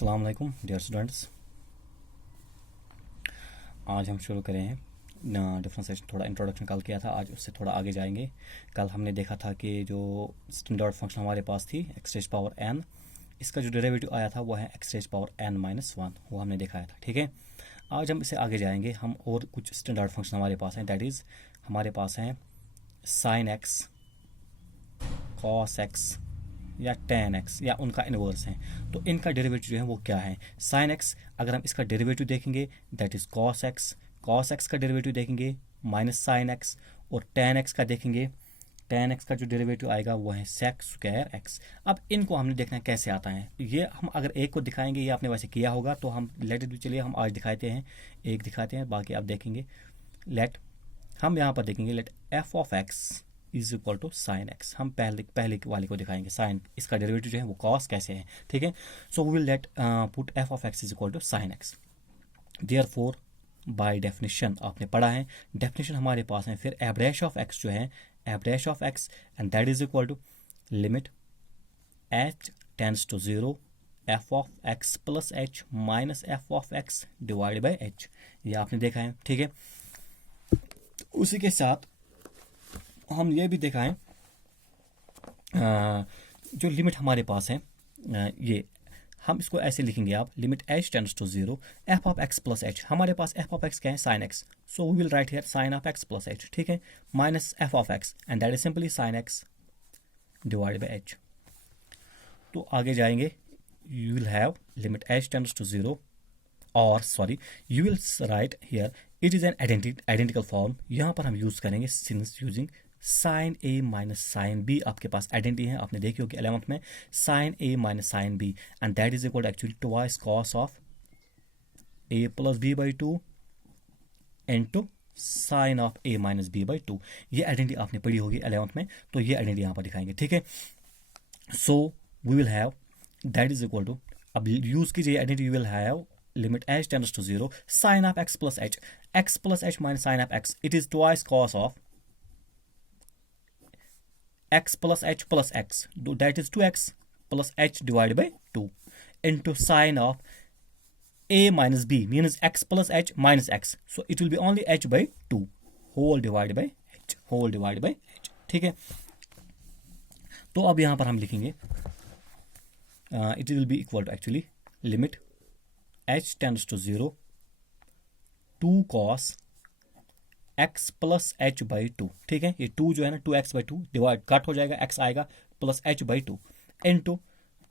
अस्सलाम वालेकुम dear students. आज हम शुरू करें हैं डिफरेंशिएशन। थोड़ा इंट्रोडक्शन कल किया था, आज उससे थोड़ा आगे जाएंगे। कल हमने देखा था कि जो स्टैंडर्ड फंक्शन हमारे पास थी एक्स रेज पावर एन, इसका जो डेरिवेटिव आया था वो है x raise power n minus one, वो हमने दिखाया था। ठीक है, आज हम इससे आगे जाएंगे। हम और कुछ स्टैंडर्ड फंक्शन हमारे पास हैं, दैट इज़ हमारे पास हैं साइन एक्स, कॉस एक्स या टेन एक्स या उनका इन्वर्स है। तो इनका डेरिवेटिव जो है वो क्या है? साइन एक्स, अगर हम इसका डेरिवेटिव देखेंगे that is cos x. Cos x का डेरिवेटिव देखेंगे माइनस साइन एक्स। और टेन एक्स का देखेंगे, टेन एक्स का जो डेरिवेटिव आएगा वो है सेक स्क्वायर एक्स। अब इनको हमने देखना है कैसे आता है। ये हम अगर एक को दिखाएंगे, ये आपने वैसे किया होगा, तो हम लेट इट, चलिए हम आज दिखाते हैं, एक दिखाते हैं, बाकी आप देखेंगे। लेट हम यहाँ पर देखेंगे, let f of x is equal to sine x. हम पहले वाले को दिखाएंगे, साइन, इसका डेरिवेटिव जो है वो कॉस कैसे है। ठीक है, so we will let put f of x is equal to sine x. Therefore by definition आपने पढ़ा है, डेफिनेशन हमारे पास है, फिर एफ डैश ऑफ एक्स जो है, f dash of x and that is equal to limit h tends to zero f of x plus h minus f of x divide by h. ये आपने देखा है। ठीक है, उसी के साथ हम ये भी देखा है, जो लिमिट हमारे पास है, ये हम इसको ऐसे लिखेंगे, आप limit h tends to zero f of x plus h. हमारे पास एफ ऑफ एक्स क्या है? Sine x. So we will write here sine of x plus h. ठीक है, minus f of x and that is simply sine x divide by h. तो आगे जाएंगे, you will have limit h tends to zero, और sorry, you will write here it is an identical form. यहाँ पर हम use करेंगे since using sine a minus sine b. आपके पास आइडेंटिटी है, आपने देखी होगी 11th में, sine a minus sine b and that is equal actually twice cos of a plus b by two into sine of a minus b by two. ये identity आपने पढ़ी होगी 11th में, तो ये आइडेंटिटी यहाँ पर दिखाएंगे। ठीक है, so we will have that is equal to, अब यूज कीजिए identity, you will have limit h tends to 0 sin of x plus h minus sin of x, it is twice cos of x plus x, that is 2x plus h divided by 2 into sin of a minus b means x plus h minus x, so it will be only h by 2 whole divided by h। ठीक है, तो अब यहां पर हम लिखेंगे it will be equal to actually limit h tends to 0 2 cos x plus h by to. ठीक है, ये 2 जो है ना 2x by two divide cut हो जाएगा, x आएगा plus h by two into,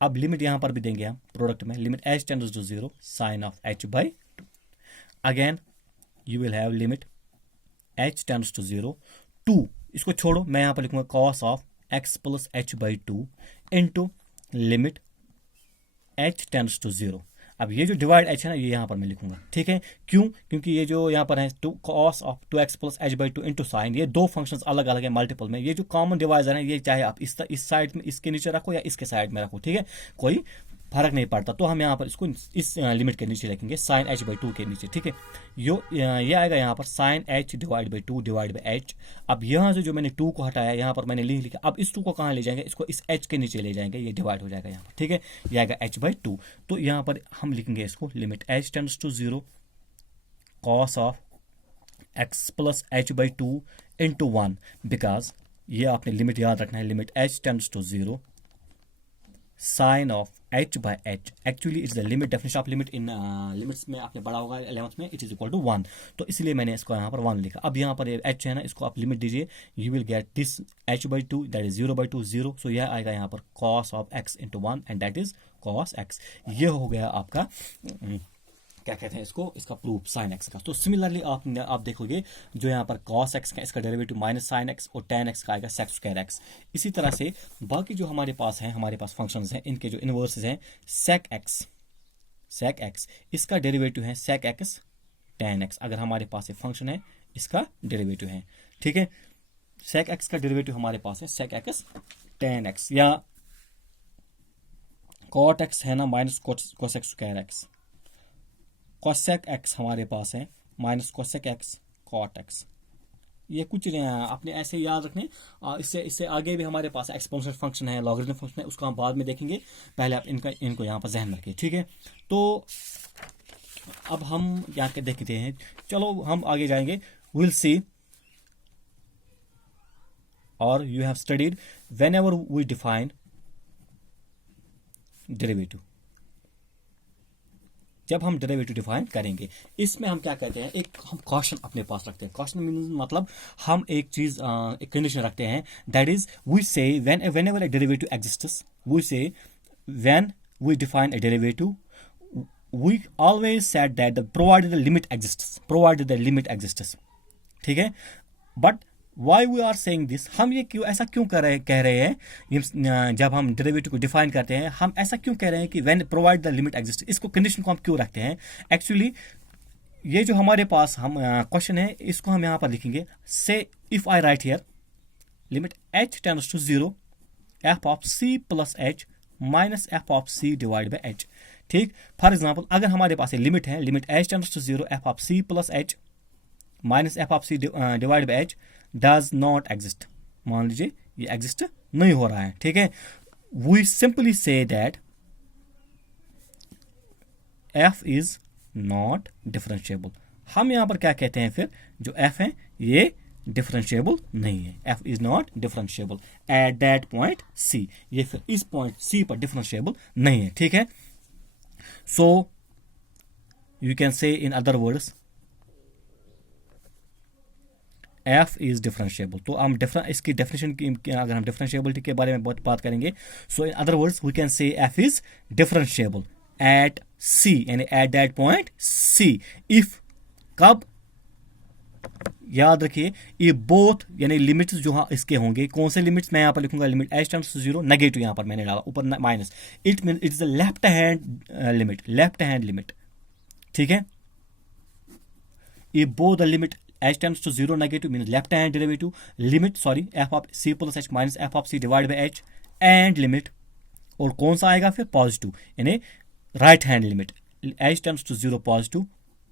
अब लिमिट यहाँ पर भी देंगे हम प्रोडक्ट में, limit h tends to 0 sine of h by two. Again you will have limit h tends to 0 2, इसको छोड़ो, मैं यहाँ पर लिखूंगा cos of x plus h by two into limit h tends to 0। अब ये जो डिवाइड एच है ना, ये यहाँ पर मैं लिखूंगा। ठीक है, क्यों? क्योंकि ये जो यहाँ पर है two cos of 2x plus h by two into sine, ये दो फंक्शंस अलग अलग है मल्टीपल में। ये जो कॉमन डिवाइजर है, ये चाहे आप इस साइड में इसके नीचे रखो या इसके साइड में रखो, ठीक है, कोई फर्क नहीं पड़ता। तो हम यहाँ पर इसको इस लिमिट के नीचे रखेंगे, साइन एच बाई टू के नीचे। ठीक है, ये आएगा यहाँ पर sine h divide by two divide by h. अब यहाँ से जो मैंने 2 को हटाया, यहाँ पर मैंने लिखा, अब इस 2 को कहाँ ले जाएंगे? इसको इस एच के नीचे ले जाएंगे, ये डिवाइड हो जाएगा यहाँ पर। ठीक है, ये आएगा एच बाई टू। तो यहाँ पर हम लिखेंगे इसको limit h tends to 0 cos of x plus h by two into 1, because ये आपने लिमिट याद रखना है, limit h tends to 0 sine of h by h, actually it's the limit, definition of limit in limits में आपने पढ़ा होगा 11th में, इट इज इक्वल टू 1, तो इसलिए मैंने इसको यहाँ पर 1 लिखा। अब यहाँ पर h है ना, इसको आप लिमिट दीजिए, you will get this h by to that is 0 by two 0, सो यह आएगा यहाँ पर cos of x into 1 and that is cos x। ये हो गया आपका क्या कहते हैं इसको, इसका प्रूफ साइन एक्स का। तो सिमिलरली आप देखोगे जो यहाँ पर cos x का, इसका डेरिवेटिव माइनस साइन एक्स, और tan x का आएगा sec स्क्वायर एक्स। इसी तरह से बाकी जो हमारे पास हैं, हमारे पास फंक्शंस हैं, इनके जो इनवर्सेस हैं, sec x, इसका डेरिवेटिव है sec x tan x। अगर हमारे पास एक फंक्शन है, इसका डेरिवेटिव है। ठीक है, sec x का डेरिवेटिव हमारे पास है sec x tan x, या cot x है ना minus cosec square x, cosec x हमारे पास है minus cosec x cot x। ये कुछ अपने ऐसे याद रखने। इससे आगे भी हमारे पास एक्सपोनेंशियल फंक्शन है, लॉगरिथम फंक्शन है, उसको हम बाद में देखेंगे। पहले आप इनको यहाँ पर जहन में रखिए, ठीक है। तो अब हम यहाँ के देखते हैं, चलो हम आगे जाएंगे। विल सी और you have studied whenever we define derivative, जब हम डेरिवेटिव डिफाइन करेंगे, इसमें हम क्या कहते हैं, एक हम कॉशन अपने पास रखते हैं। कॉशन मीन्स मतलब हम एक चीज एक कंडीशन रखते हैं, that is we say whenever a derivative exists, we say when we define a derivative we always said that provided the limit exists, ठीक है। But why we are saying this, हम ये क्यों ऐसा क्यों कह रहे हैं, जब हम डेरिवेटिव को डिफाइन करते हैं हम ऐसा क्यों कह रहे हैं कि when provide the limit exists, इसको कंडीशन को हम क्यों रखते हैं। एक्चुअली ये जो हमारे पास हम क्वेश्चन है, इसको हम यहाँ पर लिखेंगे, say if I write here limit h tends to 0 f of c plus h minus f of c divide by h, ठीक। फॉर एग्जाम्पल अगर हमारे पास लिमिट है, limit h tends to 0 f of c plus h minus f of c divide by h does not exist, मान लीजिए ये exist नहीं हो रहा है, ठीक है। We simply say that f is not differentiable. हम यहां पर क्या कहते हैं, फिर जो f है ये डिफरेंशिएबल नहीं है, f is not differentiable at that point c, ये फिर इस पॉइंट c पर डिफरेंशिएबल नहीं है, ठीक है। So you can say in other words f is differentiable। तो हम इसकी डेफिनेशन की अगर हम डिफरेंशिएबिलिटी के बारे में बहुत बात करेंगे, so in other words we can say f is differentiable at c, यानी at that point c if, कब, याद रखिए ये बोथ यानी लिमिट्स जो इसके होंगे, कौन से लिमिट्स, मैं यहाँ पर लिखूंगा limit h tends to 0, negative यहाँ पर मैंने डाला, ऊपर minus, it mean it's the left hand limit, ठीक है। ये both the limit h tends to 0 negative mean left hand derivative, limit sorry f of c plus h minus f of c divide by h and limit, और कौन सा आएगा फिर, positive, यानी right hand limit h tends to 0 positive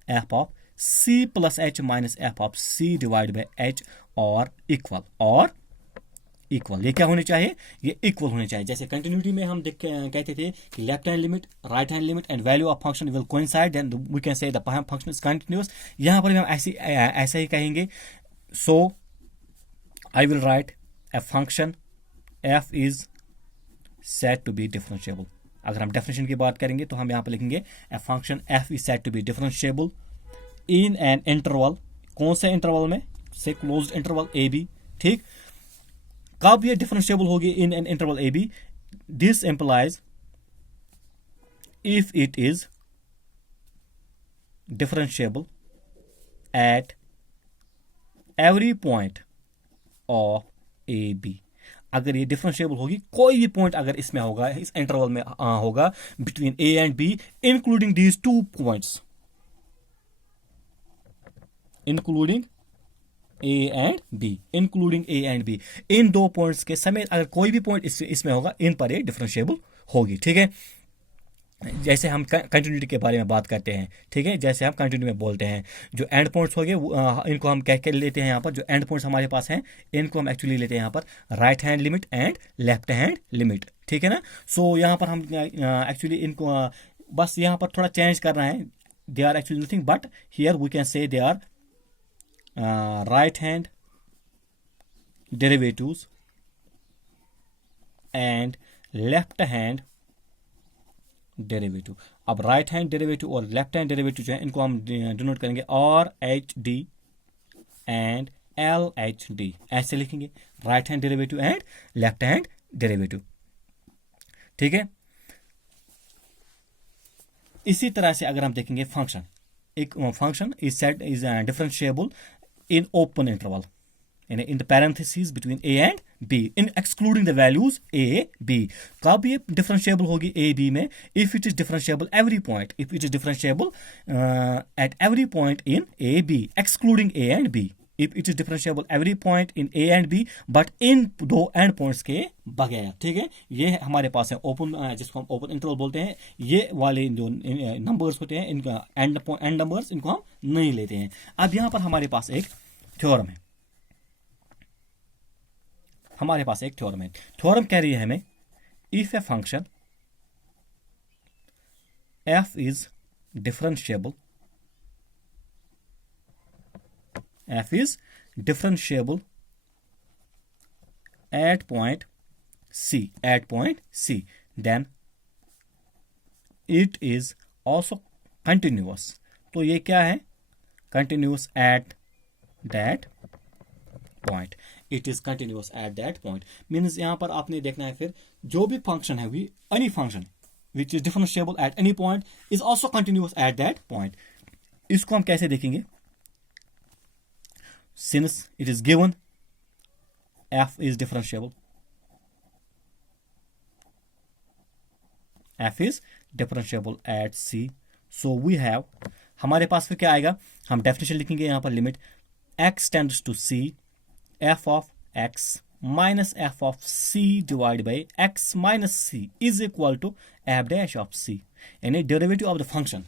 f of c plus h minus f of c divide by h और equal, ये क्या होने चाहिए, ये इक्वल होने चाहिए। जैसे कंटिन्यूटी में हम कहते थे कि left hand limit, right hand limit and value of function will coincide, then we can say the function is continuous. यहाँ पर भी हम ऐसा ही कहेंगे। So I will write a function f is said to be differentiable. अगर हम definition की बात करेंगे तो हम यहाँ पर लिखेंगे a function f is said to be differentiable in an interval, कौन से इंटरवल में, से क्लोज्ड इंटरवल ए बी, ठीक। कब ये डिफरेंशिएबल होगी, in an interval a b, this implies if it is differentiable at every point of a b. अगर ये डिफरेंशिएबल होगी, कोई भी पॉइंट अगर इसमें होगा, इस इंटरवल में होगा between a and b, including these 2 points, including a and b, इन 2 पॉइंट्स के समेत अगर कोई भी पॉइंट इसमें होगा, इन पर ये डिफरेंशिएबल होगी, ठीक है। जैसे हम कंटिन्यूटी के बारे में बात करते हैं, ठीक है, जैसे हम कंटिन्यू में बोलते हैं, जो एंड पॉइंट्स हो गए इनको हम कह लेते हैं, यहाँ पर जो एंड पॉइंट्स हमारे पास हैं इनको हम एक्चुअली लेते हैं यहाँ पर right hand limit and left hand limit, ठीक है ना। सो यहाँ पर हम एक्चुअली इनको बस यहाँ पर थोड़ा चेंज करना है, they are actually nothing but here we can say they are right hand derivatives and left hand derivative। अब right hand derivative और left hand derivative जो है इनको हम डिनोट करेंगे RHD and LHD, ऐसे लिखेंगे, right hand derivative and left hand derivative, ठीक है। इसी तरह से अगर हम देखेंगे फंक्शन, एक function is differentiable in open interval, in the parentheses between a and b, in excluding the values a b। कब ये differentiable होगी a b में, if it is differentiable every point, if it is differentiable at every point in a b excluding a and b, if it is differentiable every point in a and b but in 2 end points के बगैर, ठीक है। ये हमारे पास है open, जिसको हम ओपन इंटरवल बोलते हैं, ये वाले जो नंबर्स होते हैं इनका एंड नंबर्स, इनको हम नहीं लेते हैं। अब यहाँ पर हमारे पास एक थ्योरम है, हमारे पास एक थ्योरम है। थ्योरम कह रही है हमें if A function f is differentiable at point C, then it is also continuous। तो ये क्या है? continuous at that point, it is continuous at that point means यहाँ पर आपने देखना है फिर जो भी फंक्शन है, any function which is differentiable at any point is also continuous at that point। इसको हम कैसे देखेंगे? Since it is given f is differentiable at C, so we have, हमारे पास फिर क्या आएगा? हम डेफिनेशन लिखेंगे यहाँ पर limit x tends to C f of x minus f of C divided by x minus C is equal to f dash of C, यानी derivative of the function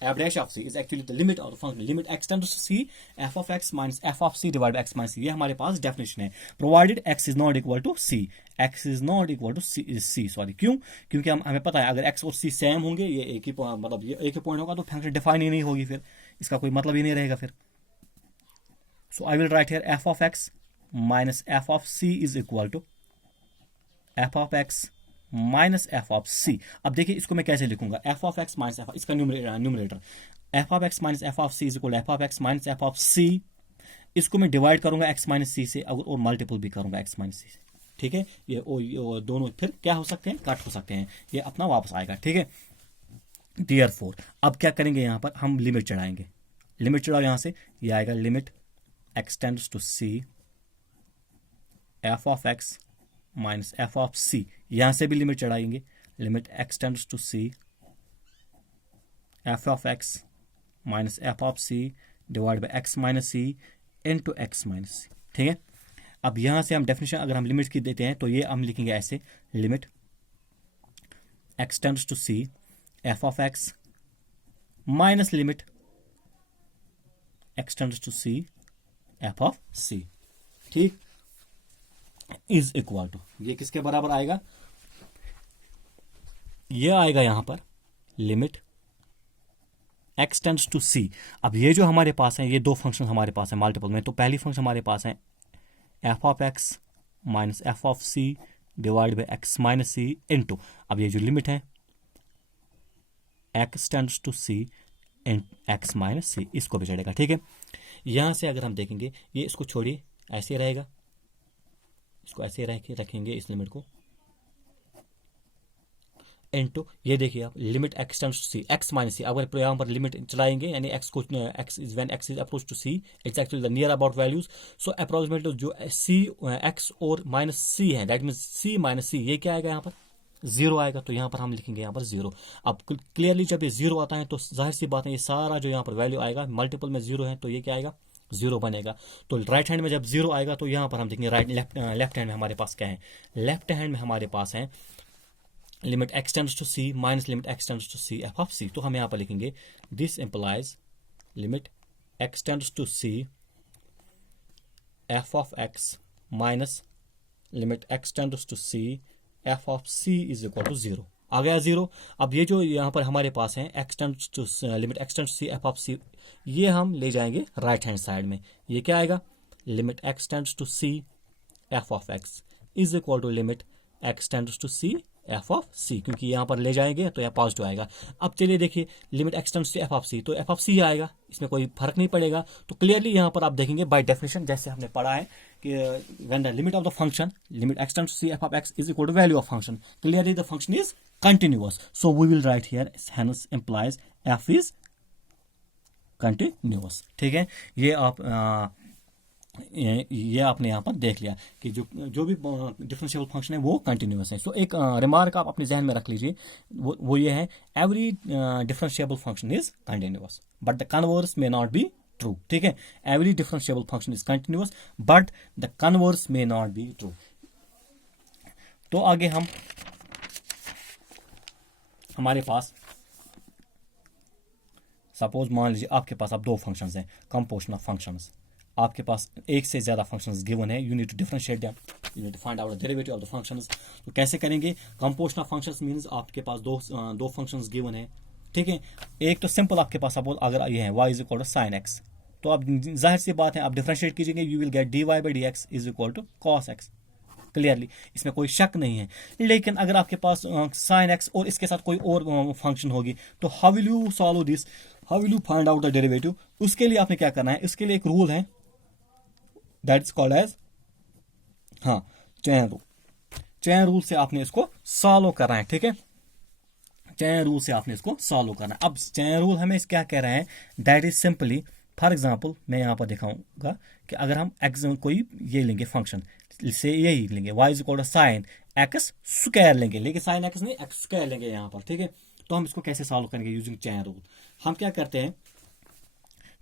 f dash of C is actually the limit of the function, limit x tends to C f of x minus f of C divided by x minus C। ये हमारे पास definition है, provided x is not equal to C, sorry क्यों? क्योंकि हमें पता है अगर x और C सेम होंगे, ये एक ही मतलब ये एक ही पॉइंट होगा, तो फंक्शन डिफाइन ही नहीं होगी, फिर इसका कोई मतलब ही नहीं रहेगा फिर। So I will write here f of x minus f of C is equal to f of x minus f of c. अब देखिए इसको मैं कैसे लिखूंगा, f of x minus f, इसका numerator f of x minus f of c is equal f of x minus f of c. इसको मैं divide करूंगा एक्स माइनस सी से और मल्टीपल भी करूंगा एक्स माइनस सी से, ठीक है। ये दोनों फिर क्या हो सकते हैं? कट हो सकते हैं, ये अपना वापस आएगा, ठीक है। देयरफॉर अब क्या करेंगे, यहाँ पर हम लिमिट चढ़ाएंगे, लिमिट चढ़ाओ यहाँ से, ये आएगा limit x tends to c f of x minus f of c, यहां से भी लिमिट चढ़ाएंगे, limit x tends to c f of x minus f of c divide by x minus c into x minus c, ठीक है। अब यहां से हम डेफिनेशन अगर हम लिमिट की देते हैं तो ये हम लिखेंगे ऐसे, limit x tends to c f of x minus limit x tends to c f of c, ठीक, इज इक्वल टू, ये किसके बराबर आएगा? ये आएगा यहां पर लिमिट एक्स टेंड्स टू सी। अब ये जो हमारे पास है, ये दो फंक्शन हमारे पास है मल्टीपल में, तो पहली फंक्शन हमारे पास है f of x minus f of c divide by x minus c into, अब ये जो लिमिट है x tends to c in x minus c, इसको भी चढ़ेगा, ठीक है। यहां से अगर हम देखेंगे, ये इसको छोड़िए, ऐसे रहेगा, इसको ऐसे रखेंगे इस लिमिट को इनटू, ये देखिए आप limit x tends to c x minus c, अगर यहाँ पर लिमिट चलाएंगे यानी एक्स को x is when x is approach to c it's actually the near about values, so approximately जो सी एक्स और माइनस सी है that means c minus c, ये क्या आएगा यहाँ पर? जीरो आएगा, तो यहाँ पर हम लिखेंगे यहाँ पर जीरो। अब क्लियरली जब ये जीरो आता है तो जाहिर सी बात है ये सारा जो यहाँ पर वैल्यू आएगा मल्टीपल में जीरो है, तो ये क्या आएगा? जीरो बनेगा। तो राइट हैंड में जब जीरो आएगा तो यहाँ पर हम देखेंगे लेफ्ट हैंड में हमारे पास क्या है? लेफ्ट हैंड में हमारे पास है limit x tends to c minus limit x tends to c f of c. तो हम यहाँ पर लिखेंगे this implies limit x tends to c f of x minus limit x tends to c f of c is equal to zero. आ गया zero. अब ये जो यहाँ पर हमारे पास है x tends to limit x tends to c f of c, ये हम ले जाएंगे राइट हैंड साइड में। ये क्या आएगा? Limit x tends to c f of x is equal to limit x tends to c f of c, क्योंकि यहाँ पर ले जाएंगे तो यह पॉजिटिव आएगा। अब चलिए देखिए limit x tends to f of c, तो एफ ऑफ सी आएगा, इसमें कोई फर्क नहीं पड़ेगा। तो क्लियरली यहाँ पर आप देखेंगे बाय डेफिनेशन जैसे हमने पढ़ा है कि when the limit of the function limit x tends to c f of x is equal to value of function, clearly the function is continuous, so we will write here hence implies f is continuous। ठीक है, ये आपने यहाँ पर देख लिया कि जो भी डिफरेंशियल फंक्शन है वो कंटिन्यूअस है। सो एक रिमार्क आप अपने जहन में रख लीजिए, वो ये है every differentiable function is continuous but the converse may not be true. ठीक है, every differentiable function is continuous but the converse may not be true. तो आगे हमारे पास सपोज मान लीजिए आपके पास अब दो फंक्शंस हैं, कंपोजिशन ऑफ फंक्शंस, आपके पास एक से ज्यादा फंक्शंस गिवन है, you need to differentiate them. You need to find out the derivative of the functions. तो कैसे करेंगे? कंपोजिशन ऑफ फंक्शंस मींस आपके पास दो फंक्शंस गिवन है, ठीक है। एक तो सिंपल आपके पास सपोज अगर ये है y is equal to sine x, तो अब जाहिर सी बात है आप डिफरेंशिएट कीजिएंगे, you will get dy by d x is equal to cos x, clearly, इसमें कोई शक नहीं है। लेकिन अगर आपके पास साइन एक्स और इसके साथ कोई और फंक्शन होगी, तो how will you solve this, how will you find out the derivative? उसके लिए आपने क्या करना है, इसके लिए एक रूल है that is called as chain rule. Chain rule से आपने इसको सॉल्व करना है, ठीक है। चेन रूल से आपने इसको सॉल्व करना है। अब चेन रूल हमें क्या कह रहा है, that is simply, for example मैं यहाँ पर दिखाऊंगा कि अगर हम एक्स कोई ये लेंगे फंक्शन से यही लेंगे y is equal to sine x square लेंगे, लेकिन साइन एक्स नहीं एक्स स्क्वायर लेंगे यहाँ पर, ठीक है। तो हम इसको कैसे सॉल्व करेंगे यूजिंग चेन रूल? हम क्या करते हैं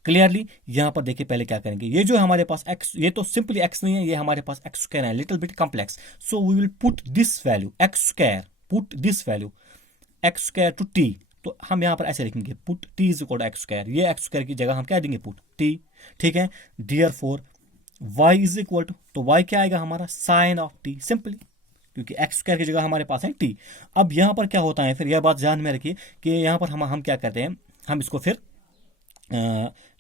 क्लियरली, यहाँ पर देखिए पहले क्या करेंगे, ये जो हमारे पास x, ये तो सिंपली x नहीं है, ये हमारे पास एक्स स्क्वायर है, little bit complex, so we will put this value x square, put this value x square to t। तो हम यहाँ पर ऐसे लिखेंगे put t is equal to x square, ये एक्स स्क्वायर की जगह हम क्या देंगे पुट t, ठीक है। Therefore y is equal to, तो y क्या आएगा हमारा साइन ऑफ t, सिंपली, क्योंकि एक्स स्क्वायर की जगह हमारे पास है t। अब यहाँ पर क्या होता है, फिर यह बात ध्यान में रखिए कि यहाँ पर हम क्या करते हैं, हम इसको फिर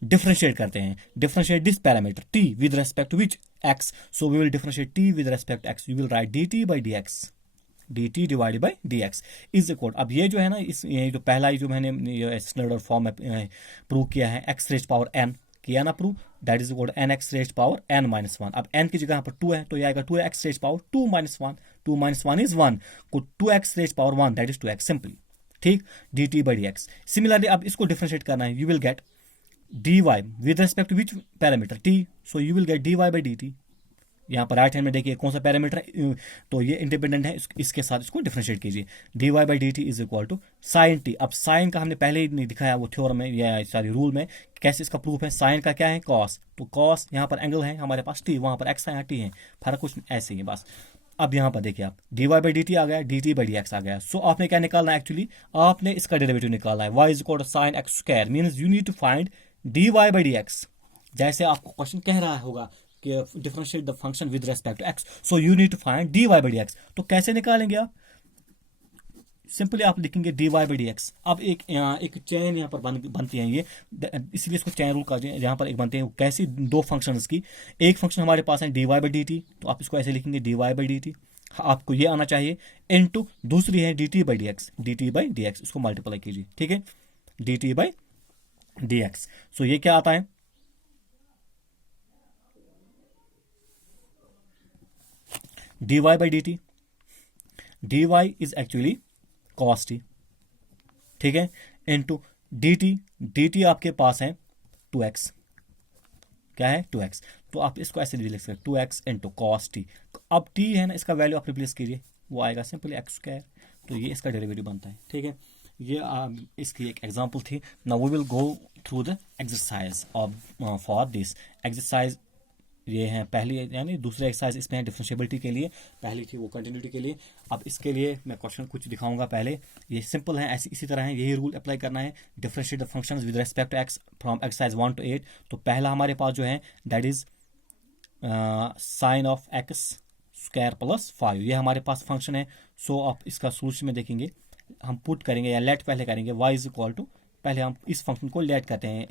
डिफरेंशिएट करते हैं, differentiate this parameter t with respect to which x, so we will differentiate t with respect x, we will write dt by d x, dt divided by d x is equal. अब ये जो है ना, ये जो पहला जो मैंने स्टैंडर्ड फॉर्म में प्रूव किया है, एक्स रेज पावर n किया ना prove, that is equal to n x raise power n minus one. अब n की जगह यहाँ पर 2 है, तो ये आएगा 2x raise power 2 minus one, 2 minus one is 1, को 2x raise power 1 that is 2x, simply, ठीक, dt by d x. Similarly अब इसको डिफरेंशिएट करना है, you will get dy with respect to which parameter t, so you will get dy by d t. यहाँ पर right hand में देखिए कौन सा पैरामीटर है, तो ये इंडिपेंडेंट है, इसके साथ इसको डिफरेंशिएट कीजिए, dy by d t is equal to sine t. अब साइन का हमने पहले ही नहीं दिखाया वो थ्योरम में या सॉरी रूल में, कैसे इसका प्रूफ है, साइन का क्या है कॉस, तो कॉस यहाँ पर एंगल है हमारे पास t, वहाँ पर x है, यहाँ t है, फर्क कुछ ऐसे ही है बस। अब यहाँ पर देखिए आप dy बाई डी टी आ गया, dt बाई डी एक्स आ गया, सो आपने क्या निकालना है, एक्चुअली आपने इसका डेरिवेटिव निकालना है, y is equal to sine x square, means you need to find dy by d x, जैसे आपको क्वेश्चन कह रहा होगा कि differentiate the function with respect to x, so you need to find dy by d x. तो कैसे निकालेंगे आप, सिंपली आप लिखेंगे dy बाई डी एक्स। अब एक चेन यहाँ पर बनती है ये, इसलिए इसको चेन रूल का यहाँ पर एक बनते हैं, कैसी दो फंक्शंस की, एक फंक्शन हमारे पास है dy बाई डी टी, तो आप इसको ऐसे लिखेंगे dy बाई डी टी, आपको ये आना चाहिए, इनटू दूसरी है dt by d x, dt by d x, इसको मल्टीप्लाई कीजिए, ठीक है, dt बाई डी एक्स। सो ये क्या आता है, dy by d T, dy is actually cos T, ठीक है, इनटू dt, dt आपके पास है 2x, क्या है 2x, तो आप इसको ऐसे लिख सकते 2x इंटू कॉस टी। अब t है ना, इसका वैल्यू आप रिप्लेस कीजिए, वो आएगा सिंपली एक्स स्क्वायर, तो ये इसका डेरिवेटिव बनता है, ठीक है। ये इसकी एक एग्जांपल थी। Now we will go through the exercise of for this exercise. ये है पहली यानी दूसरी एक्सरसाइज इसमें है डिफरेंशिएबिलिटी के लिए, पहली थी वो कंटिन्यूटी के लिए। अब इसके लिए मैं क्वेश्चन कुछ दिखाऊंगा पहले, ये सिंपल है, ऐसी इसी तरह है, यही रूल अप्लाई करना है, differentiate the functions with respect to x from exercise 1 to 8। तो पहला हमारे पास जो है that is sine of x square plus 5, ये हमारे पास फंक्शन है। सो आप इसका सोल्यूशन में देखेंगे, हम पुट करेंगे या लेट पहले करेंगे, y इज इक्वल टू, पहले हम इस फंक्शन को लेट करते हैं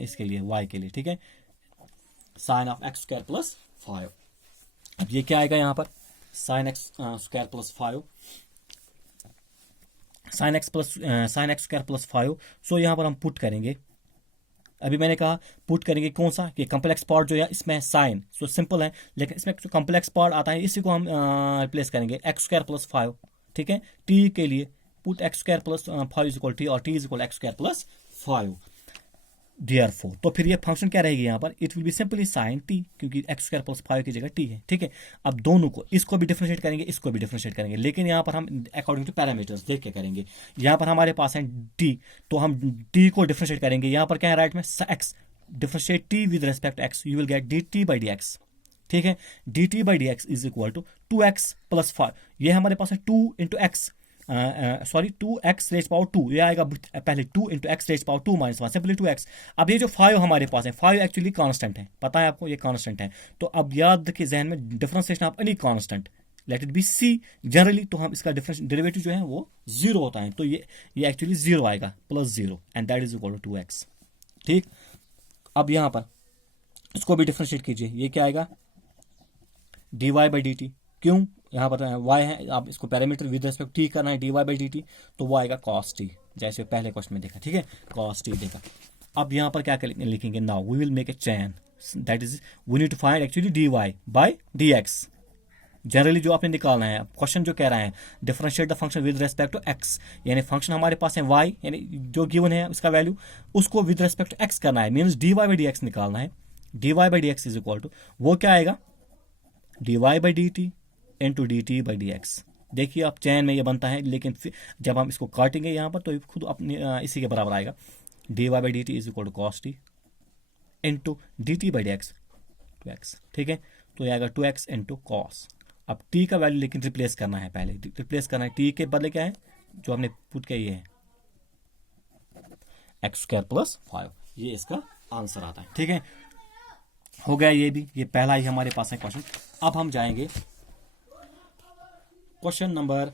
इसके लिए y के लिए, ठीक है, sine of x square plus 5। अब ये क्या आएगा यहाँ पर, sine x square plus 5, sine x square plus 5। So यहाँ पर हम पुट करेंगे, अभी मैंने कहा पुट करेंगे कौन सा, कि कम्प्लेक्स पार्ट जो है इसमें है साइन, सो सिंपल है, लेकिन इसमें जो कम्प्लेक्स पार्ट आता है इसी को हम रिप्लेस करेंगे एक्स स्क्वायर प्लस 5, ठीक है। t के लिए put x square plus 5 is equal t, और t is equal x square plus 5। Therefore तो फिर ये फंक्शन क्या रहेगी यहाँ पर, it will be simply sine t, क्योंकि एक्स स्क्वायर प्लस 5 की जगह t है, ठीक है। अब दोनों को, इसको भी डिफरेंशिएट करेंगे, इसको भी डिफरेंशिएट करेंगे, लेकिन यहाँ पर हम अकॉर्डिंग टू पैरामीटर्स देख के करेंगे। यहाँ पर हमारे पास है t, तो हम t को डिफरेंशिएट करेंगे, यहाँ पर क्या है राइट में x, differentiate t with respect x, you will get dt by d x, ठीक है। dt by d x is equal to 2x plus 5, ये हमारे पास है 2 into x, sorry 2x raise power 2, ये आएगा पहले 2 into x raise power 2 minus 1, simply 2x। अब ये जो 5 हमारे पास है, 5 एक्चुअली कांस्टेंट है, पता है आपको ये कांस्टेंट है। तो अब याद रखिए जहन में differentiation of any constant, let it be c generally, तो हम इसका डेरिवेटिव जो है वो 0 होता है, तो ये एक्चुअली 0 आएगा, +0 and that is equal to 2x। ठीक, अब यहाँ पर इसको भी डिफरेंशिएट कीजिए, ये क्या आएगा dy बाई डी टी। क्यों, यहाँ पर y है, आप इसको पैरामीटर विद रिस्पेक्ट t करना है, dy बाई डी टी, तो वो आएगा cos t, जैसे पहले क्वेश्चन में देखा। ठीक है, cos t देखा। अब यहाँ पर क्या लिखेंगे, now we will make a chain, that is we need to find actually dy by dx। Generally जो आपने निकालना है, क्वेश्चन जो कह रहा है differentiate the function with respect to x, यानी फंक्शन हमारे पास है y, यानी जो गिवन है उसका वैल्यू, उसको विद रेस्पेक्ट टू x करना है, मीन्स dy बाई dx निकालना है। dy by dx is equal to, वो क्या आएगा dy by d t into d t by d x. देखिए आप चैन में ये बनता है, लेकिन फिर जब हम इसको काटेंगे यहाँ पर तो खुद अपने इसी के बराबर आएगा, dy by d t is equal to cos t into d t by d x, 2x। ठीक है, तो ये आएगा 2x इंटू कॉस। अब t का वैल्यू लेकिन रिप्लेस करना है, पहले रिप्लेस करना है, t के बदले क्या है जो हमने पुट किया, ये है x² + 5, ये इसका आंसर आता है। ठीक है, हो गया ये भी, ये पहला ही हमारे पास है क्वेश्चन। अब हम जाएंगे क्वेश्चन नंबर,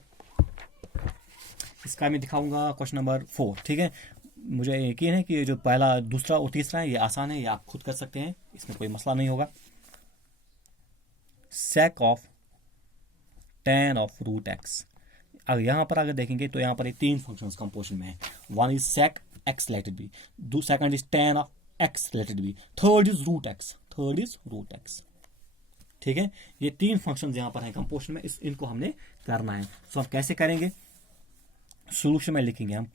इसका मैं दिखाऊंगा क्वेश्चन नंबर 4। ठीक है, मुझे यकीन है कि जो पहला, दूसरा और तीसरा है ये आसान है, ये आप खुद कर सकते हैं, इसमें कोई मसला नहीं होगा। sec of tan of root x, अगर यहाँ पर अगर देखेंगे तो यहाँ पर ये 3 फंक्शंस कंपोजिशन में है। One is sec x let it be, second is tan of x let it be, third is root x. ठीक है, ये 3 फंक्शंस यहाँ पर हैं कंपोजिशन में, इनको हमने करना है। सो हम कैसे करेंगे, सोल्यूशन में लिखेंगे हम,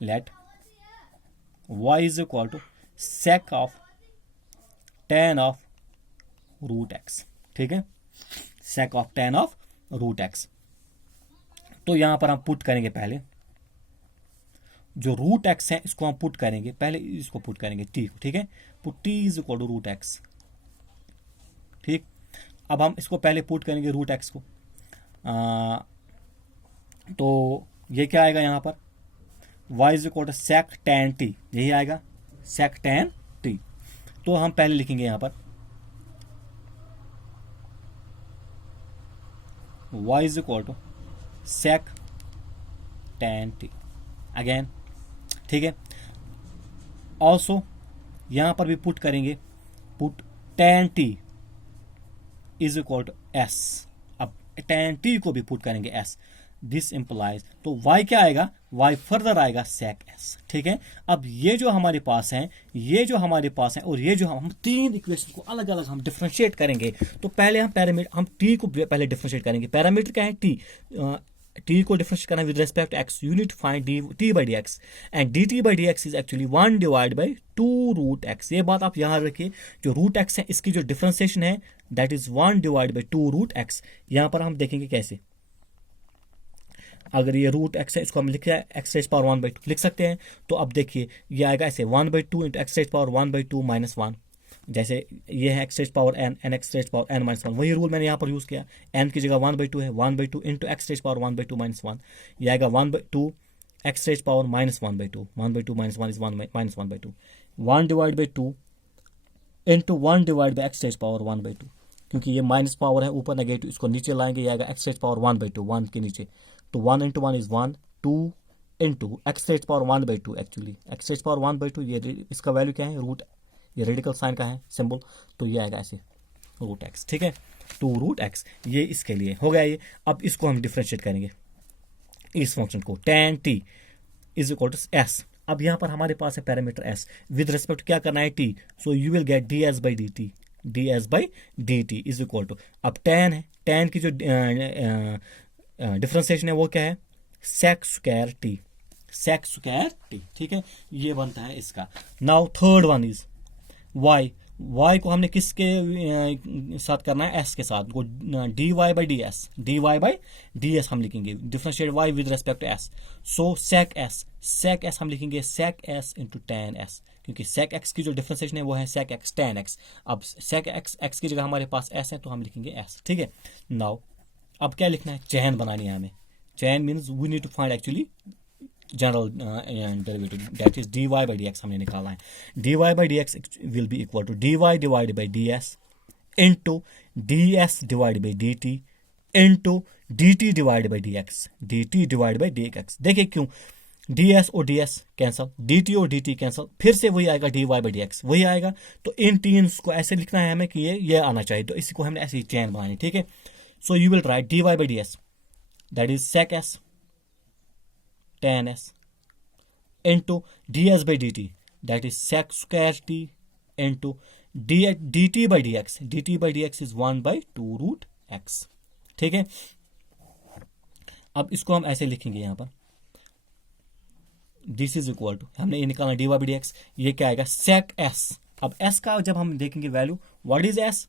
let y is equal to sec of tan of root x. ठीक है, sec of tan of root x. तो यहां पर हम पुट करेंगे, पहले जो रूट एक्स है इसको हम पुट करेंगे, पहले इसको पुट करेंगे t को। ठीक है, put t is equal to root x. ठीक, अब हम इसको पहले पुट करेंगे रूट एक्स को, तो ये क्या आएगा यहाँ पर y is equal to sec tan t, यही आएगा sec tan t। तो हम पहले लिखेंगे यहाँ पर y is equal to sec tan t again. ठीक है, ऑल्सो यहां पर भी पुट करेंगे, put tan t is equal to s। अब tan t को भी पुट करेंगे s, दिस इंप्लाइज, तो y क्या आएगा, y फर्दर आएगा sec s। ठीक है, अब ये जो हमारे पास है, ये जो हमारे पास है, और ये जो हम 3 इक्वेशन को अलग अलग हम डिफरेंशिएट करेंगे। तो पहले हम पैरामीटर, हम t को पहले डिफरेंशिएट करेंगे। पैरामीटर क्या है, t को डिफरेंशिएट करना with respect to x, you need to find t by d x, and dt by d x is actually 1 divide by 2 root x. ये बात आप यहाँ रखिए, जो रूट एक्स है इसकी जो डिफरेंशिएशन है that is 1 divide by 2 root x. यहाँ पर हम देखेंगे कैसे, अगर ये रूट एक्स है इसको हम लिख एक्स रेज पावर 1/2 लिख सकते हैं। तो अब देखिए ये आएगा ऐसे 1/2 into x raise power 1/2 minus 1, जैसे ये है x raise power n x raise power n minus 1, वही रूल मैंने यहाँ पर यूज़ किया। n की जगह 1/2 है, 1/2 into x raise power 1/2 minus 1, ये आएगा 1/2 x raise power minus 1/2, 1/2 minus 1 is 1 minus 1/2, 1 divide by 2 into 1 divide by x raise power 1/2, क्योंकि ये माइनस पावर है ऊपर नेगेटिव, इसको नीचे लाएंगे, ये आएगा एक्स रेज पावर 1/2, 1 के नीचे, तो 1 into 1 is 1, 2 into x raise power 1/2, actually x raise power 1/2, ये इसका वैल्यू क्या है, रूट, ये रेडिकल साइन का है सिंबल, तो ये आएगा ऐसे रूट एक्स। ठीक है, 2 रूट एक्स, ये इसके लिए हो गया ये। अब इसको हम डिफरेंशिएट करेंगे, इस फंक्शन को, tan t is equal to s। अब यहाँ पर हमारे पास है पैरामीटर s, विद रिस्पेक्ट क्या करना है t, so you will get ds by d t is equal to, अब tan है, tan की जो डिफरेंशिएशन है वो क्या है, sec स्क्वायर t। ठीक है, ये बनता है इसका। Now third one is y को हमने किसके साथ करना है, s के साथ, को dy बाई डी एस हम लिखेंगे, differentiate y with respect to s, so sec s हम लिखेंगे sec s into tan s, क्योंकि sec x की जो डिफरेंशिएशन है वो है sec x tan x। अब sec x की जगह हमारे पास s है तो हम लिखेंगे s। ठीक है, नाउ अब क्या लिखना है, चेन बनानी है हमें, chain means we need to find actually general derivative, that is dy by dx हमने निकालना है. dy by dx will be equal to dy divide by ds into ds divide by dt into dt divide by dx, dt divide by dx. देखिए क्यों, ds और ds cancel, dt और dt cancel, फिर से वही आएगा dy by dx वही आएगा. तो इन तीन को ऐसे लिखना है हमें कि ये आना चाहिए, तो इसी को हमने ऐसी चेन बनानी. ठीक है, सो you will right dy by ds that is sec s tan s into ds by dt that is sec square t into dt by dx, dt by dx is 1 by 2 root x. ठीक है, अब इसको हम ऐसे लिखेंगे यहाँ पर, this is equal to, हमने ये निकालना dy by dx, ये क्या आएगा sec s. अब s का जब हम देखेंगे value, what is s,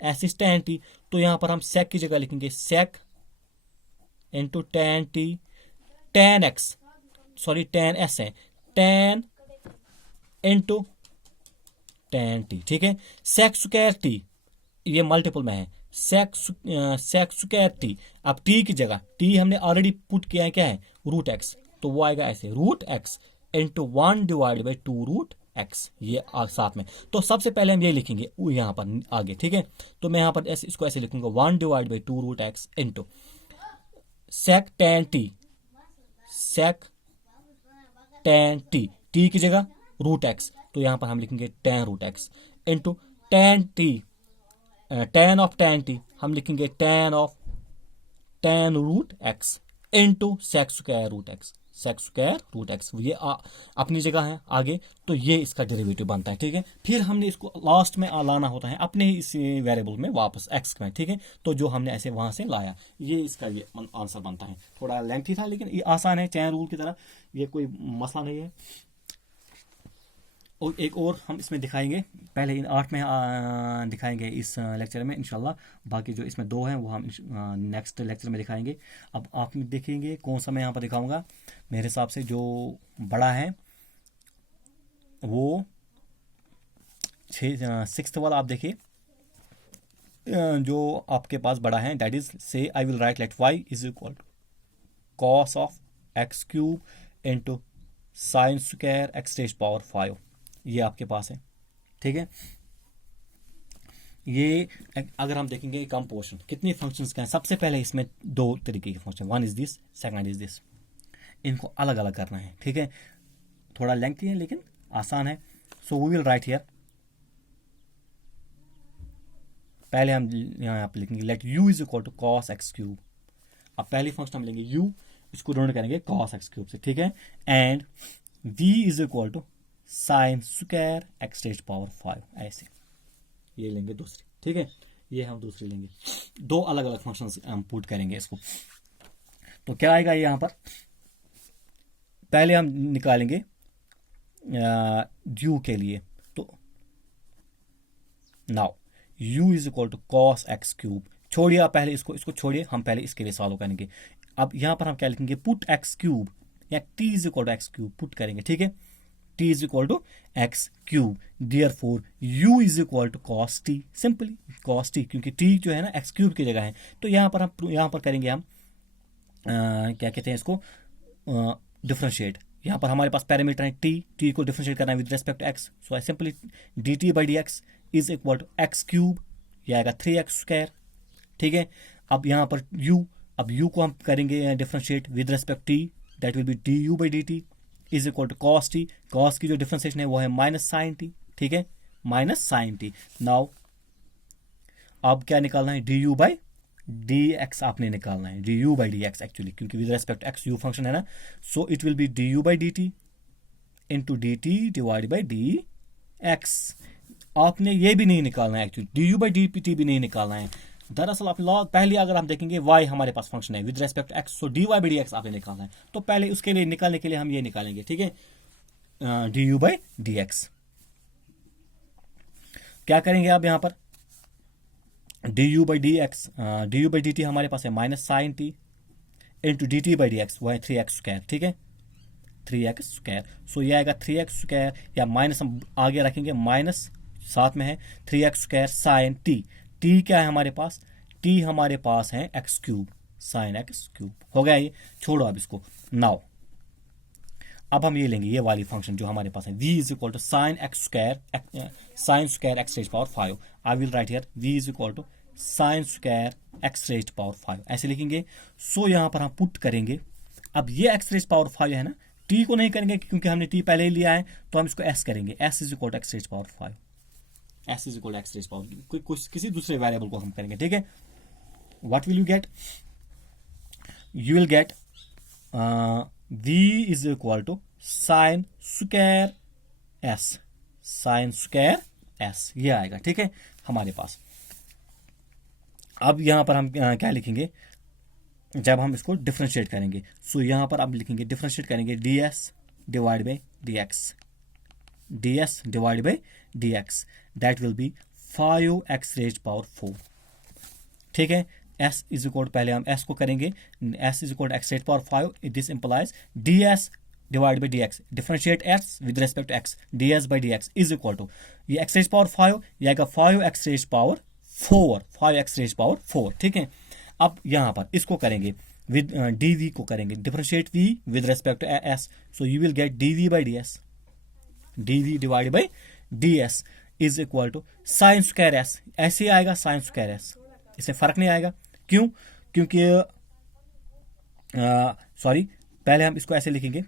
s is tan t, तो यहाँ पर हम sec की जगह लिखेंगे sec into tan t, tan x, sorry tan s है, tan इंटू tan t. ठीक है, sec स्क्वायर t ये मल्टीपल में है, sec स्क्वायर t. अब t की जगह t हमने ऑलरेडी पुट किया है, क्या है रूट x, तो वो आएगा ऐसे root x into 1 divide by 2 root x, ये साथ में. तो सबसे पहले हम ये लिखेंगे यहाँ पर आगे. ठीक है, तो मैं यहाँ पर इसको ऐसे लिखूंगा 1 divide by 2 root x into sec tan t, sec tan t, t की जगह रूट x, तो यहां पर हम लिखेंगे tan root x into tan t, tan of tan t हम लिखेंगे tan of tan root x into sec square root x, sec square root x. ये अपनी जगह है आगे, तो ये इसका डेरिवेटिव बनता है. ठीक है, फिर हमने इसको लास्ट में लाना होता है अपने ही इस वेरिएबल में वापस x में. ठीक है, तो जो हमने ऐसे वहां से लाया, ये इसका ये आंसर बनता है. थोड़ा लेंथी था लेकिन ये आसान है, चैन रूल की तरह, ये कोई मसला नहीं है. और एक और हम इसमें दिखाएंगे, पहले इन 8 में दिखाएंगे इस लेक्चर में इंशाल्लाह, बाकी जो इसमें 2 हैं वो हम नेक्स्ट लेक्चर में दिखाएंगे. अब आप देखेंगे कौन सा मैं यहाँ पर दिखाऊंगा. मेरे हिसाब से जो बड़ा है वो 6th वाला आप देखिए, जो आपके पास बड़ा है, दैट इज से I will write let y is equal to cos of x cube into sine square x raise power 5, ये आपके पास है. ठीक है, ये अगर हम देखेंगे कम पोर्शन कितने फंक्शंस का है, सबसे पहले इसमें 2 तरीके के function, one is this, second is this, इनको अलग अलग करना है. ठीक है, थोड़ा लेंथी है लेकिन आसान है. So we will write here, पहले हम यहाँ पे लिखेंगे let u is equal to cos x cube. अब पहली फंक्शन हम लेंगे u, इसको डिनोट करेंगे cos x क्यूब से. ठीक है, and v is equal to sine square x raise power 5, ऐसे ये लेंगे दूसरी. ठीक है, ये हम दूसरी लेंगे, 2 अलग अलग फंक्शंस हम पुट करेंगे इसको. तो क्या आएगा यहाँ पर, पहले हम निकालेंगे u के लिए, तो now u is equal to cos x cube. छोड़िए आप पहले इसको छोड़िए, हम पहले इसके लिए सॉल्व करेंगे. अब यहाँ पर हम क्या लिखेंगे, पुट x क्यूब या t is equal to x cube put करेंगे. ठीक है, t is equal to x cube, therefore u is equal to cos t, simply cos t, क्योंकि t जो है ना x क्यूब की जगह है. तो यहाँ पर करेंगे हम क्या कहते हैं इसको, डिफरेंशिएट. यहाँ पर हमारे पास पैरामीटर है t को डिफरेंशिएट करना है with respect to x, so simply dt by dx is equal to x cube, यह आएगा 3x स्क्वायर. ठीक है, अब यहाँ पर अब u को हम करेंगे differentiate with respect t, that will be du by dt is equal to cos t. cos की जो डिफरेंशिएशन है वो है माइनस साइन t. ठीक है, माइनस साइन t. नाउ अब क्या निकालना है, du बाई dx आपने निकालना है, du बाई dx एक्चुअली, क्योंकि with respect x u function है ना, so it will be du by dt into dt divide by dx. आपने ये भी नहीं निकालना है एक्चुअली, du बाई dt भी नहीं निकालना है. दरअसल आप पहले अगर हम देखेंगे y हमारे पास फंक्शन है with respect x, so dy by dx आपने निकालना है. तो पहले उसके लिए निकालने के लिए हम ये निकालेंगे. ठीक है, du बाई dx क्या करेंगे आप यहाँ पर, du by dx, du by dt हमारे पास है minus sine t into dt by dx, वो है 3x स्क्वायर. ठीक है, 3x स्क्वायर, सो ये आएगा 3x स्क्वायर, या माइनस हम आगे रखेंगे, माइनस साथ में है 3x square sine t. t क्या है हमारे पास, t हमारे पास है x cube sine x cube हो गया ये, छोड़ो अब इसको। नाउ अब हम ये लेंगे ये वाली फंक्शन जो हमारे पास है, v is equal to sine x square x raise power 5। I will write here v is equal to sine square x raise power 5 ऐसे लिखेंगे। सो यहाँ पर हम पुट करेंगे, अब ये एक्स रेज पावर 5 है ना, t को नहीं करेंगे क्योंकि हमने t पहले ही लिया है, तो हम इसको s करेंगे, s is equal to x raise power 5, s is equal to x raise power किसी दूसरे वेरिएबल को हम करेंगे, ठीक है। What will you get, you will get v is equal to sine square s, sine square s ये आएगा, ठीक है हमारे पास। अब यहां पर हम क्या लिखेंगे जब हम इसको डिफरेंशिएट करेंगे, सो यहां पर अब लिखेंगे डिफरेंशिएट करेंगे ds divide by dx, ds divide by dx that will be 5x raise power 4, ठीक है। s इज इक्वल पहले हम s को करेंगे, s is equal x raise power 5, this implies ds divide by dx, differentiate s with respect to x, ds by dx is equal to ये x raise power 5 ये आएगा 5x raise power 4, 5x raise power 4, ठीक है। अब यहां पर इसको करेंगे विद dv को करेंगे differentiate v with respect to s, so you will get dv by ds, dv divide by ds is equal to sine square s, ऐसे आएगा साइन स्क्वायर s, इससे फर्क नहीं आएगा, क्यों, क्योंकि सॉरी पहले हम इसको ऐसे लिखेंगे,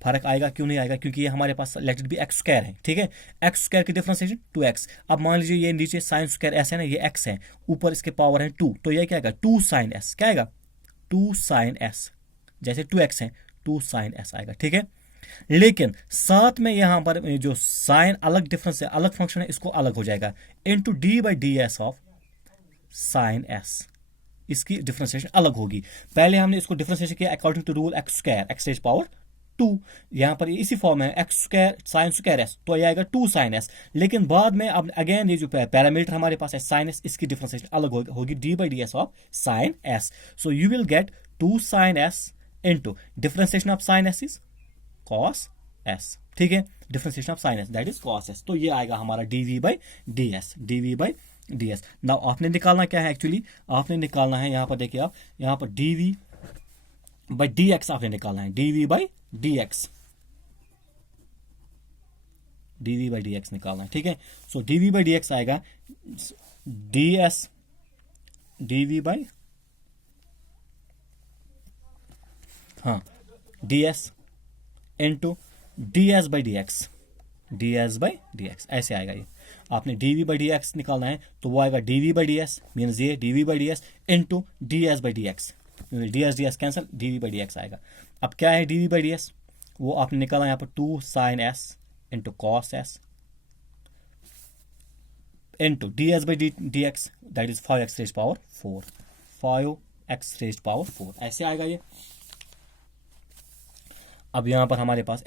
फर्क आएगा क्यों नहीं आएगा, क्योंकि ये हमारे पास let it be x square है, ठीक है। एक्स स्क्वायर की डिफरेंशिएशन 2x, अब मान लीजिए ये नीचे साइन स्क्वायर s है ना, ये x है, ऊपर इसके पावर है 2, तो ये क्या आएगा 2 साइन s, क्या आएगा 2 साइन s, जैसे 2x है 2 साइन s आएगा, ठीक है। लेकिन साथ में यहां पर जो साइन अलग डिफरेंस है, अलग फंक्शन है, इसको अलग हो जाएगा into d by d s of sine s, इसकी डिफरेंशिएशन अलग होगी। पहले हमने इसको डिफरेंशिएशन किया according to rule x square x raise power 2, यहां पर इसी फॉर्म है x square sine square s, तो ये आएगा 2 साइन s, लेकिन बाद में अब अगेन ये जो पैरामीटर हमारे पास है साइन s, इसकी डिफरेंशिएशन अलग होगी d by d s of sine s, so you will get 2 sine s into differentiation of sine s is cos s, ठीक है, differentiation of sine s that is cos s, तो ये आएगा हमारा dv by ds, dv by ds। Now आपने निकालना क्या है, एक्चुअली आपने निकालना है यहाँ पर देखिए आप यहाँ पर dv बाई dx आपने निकालना है, dv by dx, dv by dx निकालना है, ठीक है। सो dv बाई dx आएगा ds dv by ds into ds by dx, ds by dx ऐसे आएगा। ये आपने dv बाई dx निकालना है, तो वो आएगा dv बाई ds मीन्स ये dv by ds into ds by dx, ds cancel, dv by dx आएगा। अब क्या है dv बाई ds, वो आपने निकाला यहाँ पर 2 sine s into cos s into ds by dx that is 5x raise power 4, 5x raise power 4 ऐसे आएगा ये। अब यहाँ पर हमारे पास